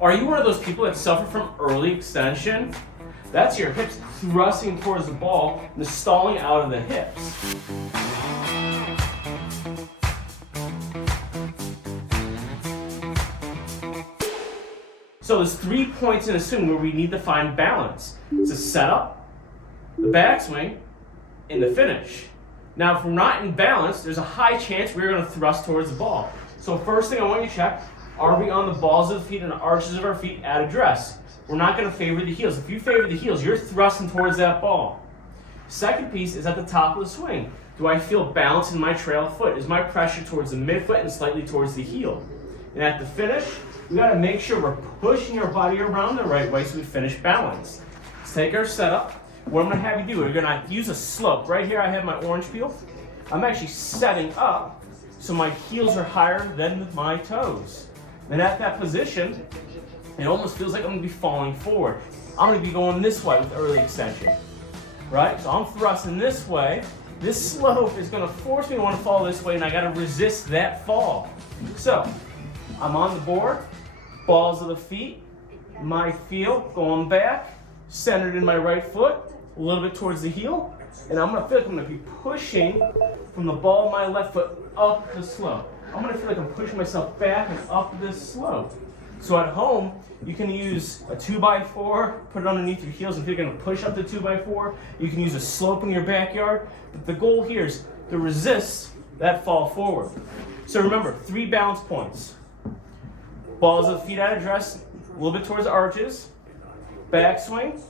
Are you one of those people that suffer from early extension? That's your hips thrusting towards the ball and the stalling out of the hips. So there's 3 points in a swing where we need to find balance. It's the setup, the backswing, and the finish. Now, if we're not in balance, there's a high chance we're going to thrust towards the ball. So first thing I want you to check, are we on the balls of the feet and the arches of our feet at address? We're not going to favor the heels. If you favor the heels, you're thrusting towards that ball. Second piece is at the top of the swing. Do I feel balance in my trail foot? Is my pressure towards the midfoot and slightly towards the heel? And at the finish, we got to make sure we're pushing our body around the right way so we finish balanced. Let's take our setup. What I'm going to have you do, we're going to use a slope. Right here I have my orange peel. I'm actually setting up so my heels are higher than my toes. And at that position, it almost feels like I'm going to be falling forward. I'm going to be going this way with early extension. Right? So I'm thrusting this way. This slope is going to force me to want to fall this way, and I got to resist that fall. So I'm on the board, balls of the feet, my feel going back, centered in my right foot, a little bit towards the heel, and I'm going to feel like I'm going to be pushing from the ball of my left foot up the slope. I'm going to feel like I'm pushing myself back and up this slope. So at home, you can use a 2x4, put it underneath your heels if you're going to push up the 2x4. You can use a slope in your backyard. But the goal here is to resist that fall forward. So remember, 3 balance points. Balls of the feet at address, a little bit towards the arches. Backswing.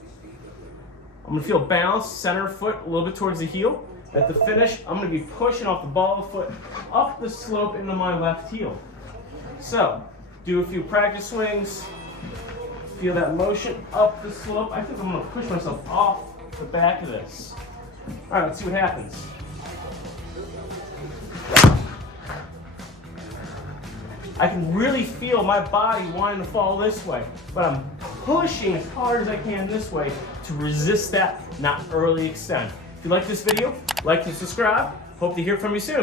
I'm going to feel balanced, center foot, a little bit towards the heel. At the finish, I'm going to be pushing off the ball of the foot up the slope into my left heel. So, do a few practice swings. Feel that motion up the slope. I think I'm going to push myself off the back of this. All right, let's see what happens. I can really feel my body wanting to fall this way, but I'm pushing as hard as I can this way to resist that, not early extend. If you like this video, like and subscribe. Hope to hear from you soon.